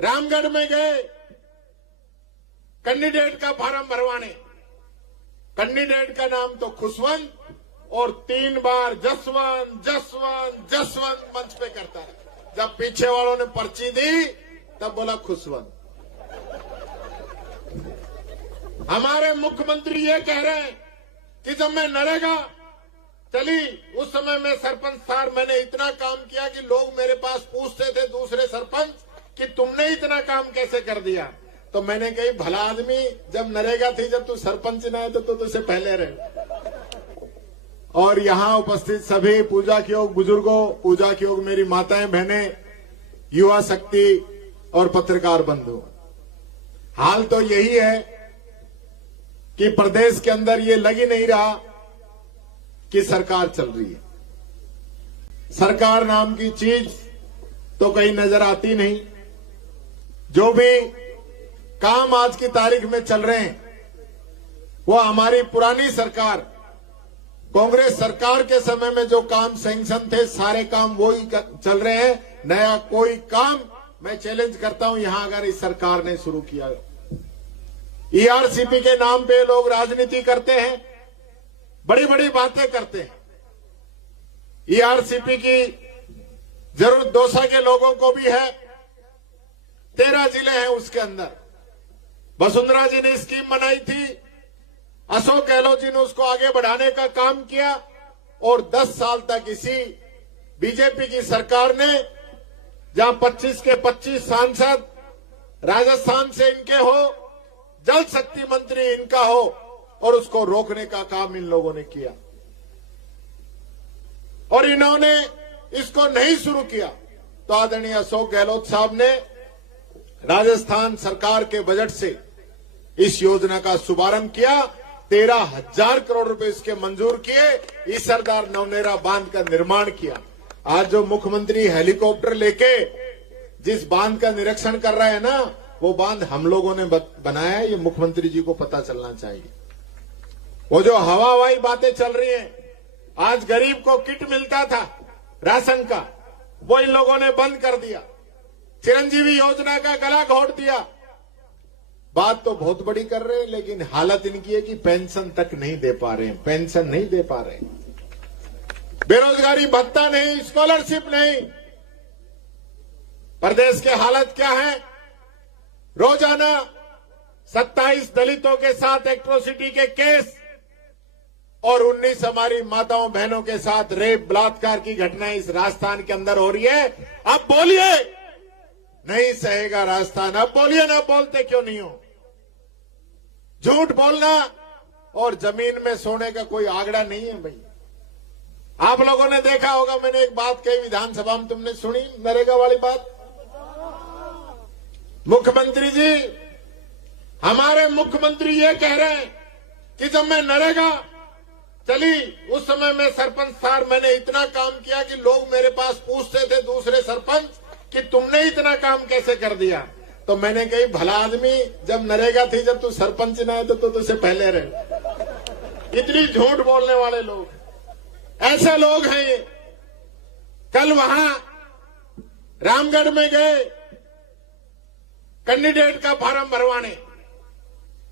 रामगढ़ में गए कैंडिडेट का फार्म भरवाने। कैंडिडेट का नाम तो खुशवंत और 3 बार जसवंत जसवंत जसवंत मंच पे करता है। जब पीछे वालों ने पर्ची दी तब बोला खुशवंत। हमारे मुख्यमंत्री ये कह रहे हैं कि जब मैं नरेगा चली उस समय मैं सरपंच था, मैंने इतना काम किया कि लोग मेरे पास पूछते थे दूसरे सरपंच कि तुमने इतना काम कैसे कर दिया। तो मैंने कही भला आदमी, जब नरेगा थी जब तू सरपंच न है तो तुझसे पहले रहे। और यहां उपस्थित सभी पूजा के योग बुजुर्गों, पूजा के योग मेरी माताएं बहनें, युवा शक्ति और पत्रकार बंधु, हाल तो यही है कि प्रदेश के अंदर ये लग ही नहीं रहा कि सरकार चल रही है। सरकार नाम की चीज तो कहीं नजर आती नहीं। जो भी काम आज की तारीख में चल रहे हैं वो हमारी पुरानी सरकार, कांग्रेस सरकार के समय में जो काम सैंक्शन थे सारे काम वो ही चल रहे हैं। नया कोई काम मैं चैलेंज करता हूं यहां अगर इस सरकार ने शुरू किया। ईआरसीपी के नाम पे लोग राजनीति करते हैं, बड़ी बड़ी बातें करते हैं। ईआरसीपी की जरूरत दौसा के लोगों को भी है। 13 जिले हैं उसके अंदर। वसुंधरा जी ने स्कीम बनाई थी, अशोक गहलोत जी ने उसको आगे बढ़ाने का काम किया और 10 साल तक इसी बीजेपी की सरकार ने, जहां 25 के 25 सांसद राजस्थान से इनके हो, जल शक्ति मंत्री इनका हो, और उसको रोकने का काम इन लोगों ने किया। और इन्होंने इसको नहीं शुरू किया तो आदरणीय अशोक गहलोत साहब ने राजस्थान सरकार के बजट से इस योजना का शुभारंभ किया। 13,000 करोड़ रुपए इसके मंजूर किए। इस सरदार नवनेरा बांध का निर्माण किया। आज जो मुख्यमंत्री हेलीकॉप्टर लेके जिस बांध का निरीक्षण कर रहे हैं ना, वो बांध हम लोगों ने बनाया है। ये मुख्यमंत्री जी को पता चलना चाहिए। वो जो हवाई बातें चल रही हैं, आज गरीब को किट मिलता था राशन का, वो इन लोगों ने बंद कर दिया। चिरंजीवी योजना का गला घोट दिया। बात तो बहुत बड़ी कर रहे हैं, लेकिन हालत इनकी है कि पेंशन तक नहीं दे पा रहे हैं। पेंशन नहीं दे पा रहे हैं, बेरोजगारी भत्ता नहीं, स्कॉलरशिप नहीं। प्रदेश के हालत क्या है? रोजाना 27 दलितों के साथ एट्रोसिटी के केस और 19 हमारी माताओं बहनों के साथ रेप बलात्कार की घटनाएं इस राजस्थान के अंदर हो रही है। अब बोलिए, नहीं सहेगा राजस्थान। अब बोलिए ना, बोलते क्यों नहीं हो? झूठ बोलना और जमीन में सोने का कोई आंकड़ा नहीं है भाई। आप लोगों ने देखा होगा, मैंने एक बात कही विधानसभा में, तुमने सुनी नरेगा वाली बात? मुख्यमंत्री जी, हमारे मुख्यमंत्री ये कह रहे हैं कि जब मैं नरेगा चली उस समय मैं सरपंच था, मैंने इतना काम किया कि लोग मेरे पास पूछते थे दूसरे सरपंच कि तुमने इतना काम कैसे कर दिया। तो मैंने कही भला आदमी, जब नरेगा थी जब तू सरपंच न है तो तुझसे पहले रहे। इतनी झूठ बोलने वाले लोग, ऐसे लोग हैं ये। कल वहां रामगढ़ में गए कैंडिडेट का फार्म भरवाने।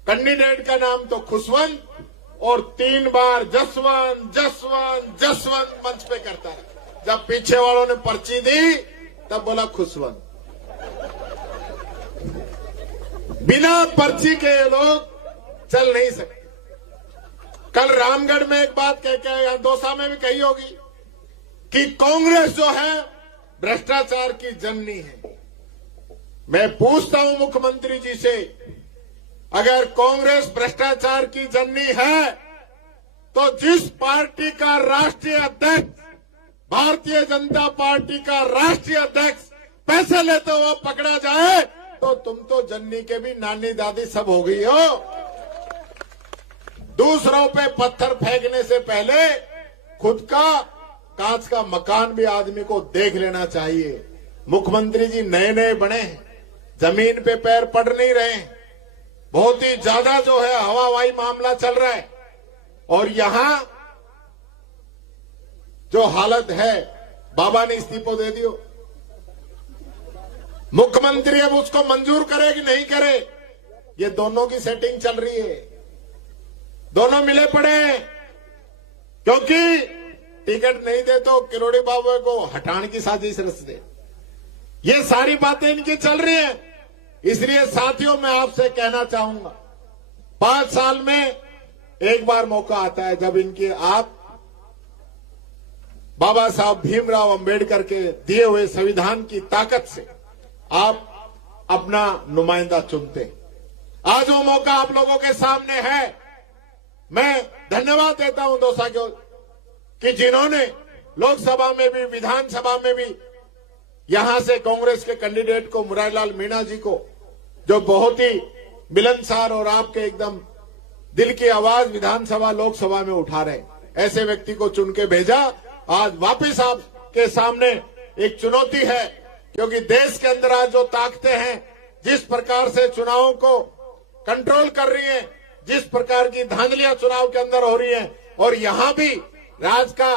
कैंडिडेट का नाम तो खुशवंत और 3 बार जसवंत जसवंत जसवंत मंच पे करता है। जब पीछे वालों ने पर्ची दी तब बोला खुशवंत। बिना पर्ची के ये लोग चल नहीं सकते। कल रामगढ़ में एक बात कह के, यहां दौसा में भी कही होगी कि कांग्रेस जो है भ्रष्टाचार की जननी है। मैं पूछता हूं मुख्यमंत्री जी से, अगर कांग्रेस भ्रष्टाचार की जननी है तो जिस पार्टी का राष्ट्रीय अध्यक्ष, भारतीय जनता पार्टी का राष्ट्रीय अध्यक्ष पैसे लेते हुए पकड़ा जाए तो तुम तो जननी के भी नानी दादी सब हो गई हो। दूसरों पे पत्थर फेंकने से पहले खुद का कांच का मकान भी आदमी को देख लेना चाहिए। मुख्यमंत्री जी नए नए बने हैं, जमीन पे पैर पड़ नहीं रहे हैं। बहुत ही ज्यादा जो है हवाई मामला चल रहा है। और यहां जो हालत है, बाबा ने इस्तीफा दे दियो। मुख्यमंत्री अब उसको मंजूर करे कि नहीं करे, ये दोनों की सेटिंग चल रही है। दोनों मिले पड़े हैं, क्योंकि टिकट नहीं दे तो किरोड़ी बाबू को हटाने की साजिश रच दे। ये सारी बातें इनकी चल रही हैं। इसलिए साथियों, मैं आपसे कहना चाहूंगा, 5 साल में एक बार मौका आता है जब इनके आप बाबा साहब भीमराव अंबेडकर के दिए हुए संविधान की ताकत से आप अपना नुमाइंदा चुनते। आज वो मौका आप लोगों के सामने है। मैं धन्यवाद देता हूं दोस्तों को कि जिन्होंने लोकसभा में भी, विधानसभा में भी यहां से कांग्रेस के कैंडिडेट को, मुरारीलाल मीणा जी को, जो बहुत ही मिलनसार और आपके एकदम दिल की आवाज विधानसभा लोकसभा में उठा रहे, ऐसे व्यक्ति को चुन के भेजा। आज वापस आपके सामने एक चुनौती है, क्योंकि देश के अंदर आज जो ताकतें हैं, जिस प्रकार से चुनावों को कंट्रोल कर रही हैं, जिस प्रकार की धांधलियां चुनाव के अंदर हो रही हैं, और यहां भी राज का